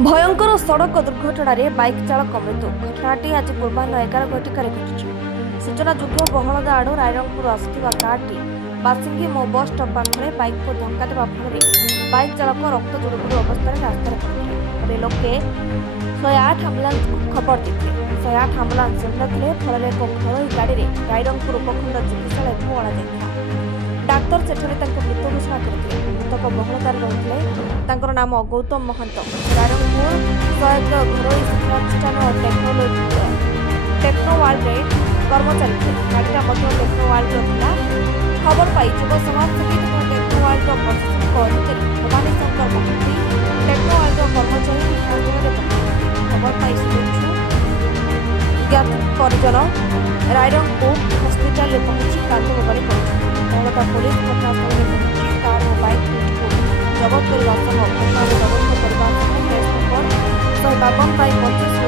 ভয়ঙ্কর সড়ক দুর্ঘটনায় বাইক চালক মৃত্যু। ঘটনাটি আজ পূর্বাহ্ন 11 ঘটিকায় ঘটিছে। সূচনাযোগ্য বহଳଦା ଆଡୁ ରାଇରଙ୍ଗପୁର ଆସୁଥିବା କାରଟି ବାସିଙ୍ଗି ମୋ ବସ୍ ଷ୍ଟପ୍ ପାଖରେ ବାଇକ୍କୁ ଧକ୍କା ଦେବା ଫଳରେ ବାଇକ୍ ଚାଳକ ରକ୍ତ ଜୁଡୁବୁଡୁ ଅବସ୍ଥାରେ ରାସ୍ତାରେ ପଡ଼ିଥିଲେ। ପରେ ଲୋକେ 108 ଆମ୍ବୁଲାନ୍ସକୁ ଖବର ଦେଇଥିଲେ। 108 ଆମ୍ବୁଲାନ୍ସ ଆସିନଥିଲେ ଫଳରେ ଏକ ଘରୋଇ ଗାଡ଼ିରେ ରାଇରଙ୍ଗପୁର ଉପଖଣ୍ଡ ଚିକିତ୍ସାଳୟକୁ ଅଣାଯାଇଥିଲା। ଡାକ୍ତର ସେଠାରେ ତାଙ୍କୁ ମୃତ ଘୋଷଣା କରିଥିଲେ। ମୃତକ ବହଳଦାରେ ରହୁଥିଲେ। ତାଙ୍କର ନାମ ଗୌତମ ମହାନ୍ତ। ରାଇରଙ୍ଗପୁର ସହାୟକ ଘରୋଇ ଶିକ୍ଷାନୁଷ୍ଠାନ ଟେକ୍ନୋୱାର୍ଲ୍ଡରେ କର୍ମଚାରୀ ଥିଲେ। ଗାଡ଼ିଟା ମଧ୍ୟ ଟେକ୍ନୋୱାର୍ଲ୍ଡର ଥିଲା। ଖବର ପାଇ ଯୁବ ସମାଜସେବୀ ତଥା ଟେକ୍ନୋୱାର୍ଲ୍ଡର ପ୍ରଶାସନିକ ଅଧିକାରୀ ଭବାନୀ ଶଙ୍କର ମହାନ୍ତି ଟେକ୍ନୋୱାର୍ଲ୍ଡର କର୍ମଚାରୀ ଘଟଣାସ୍ଥଳରେ ପହଞ୍ଚିଥିଲେ। ଖବର ପାଇ ଶୁଭେଚ୍ଛୁ ଜ୍ଞାତ ପରିଜନ ରାଇରଙ୍ଗପୁର ହସ୍ପିଟାଲରେ ପହଞ୍ଚି କାନ୍ଦବୋବାଳି କରିଛନ୍ତି। ବହଳଦା ପୋଲିସ ଘଟଣାସ୍ଥଳରେ ପହଞ୍ଚି କାର ଓ ବାଇକ୍କୁ ଜବତ କରିବା ସହ ଘଟଣାରେ ତଦନ୍ତ କରିବା ସହ କେସ୍ ନମ୍ବର 152/25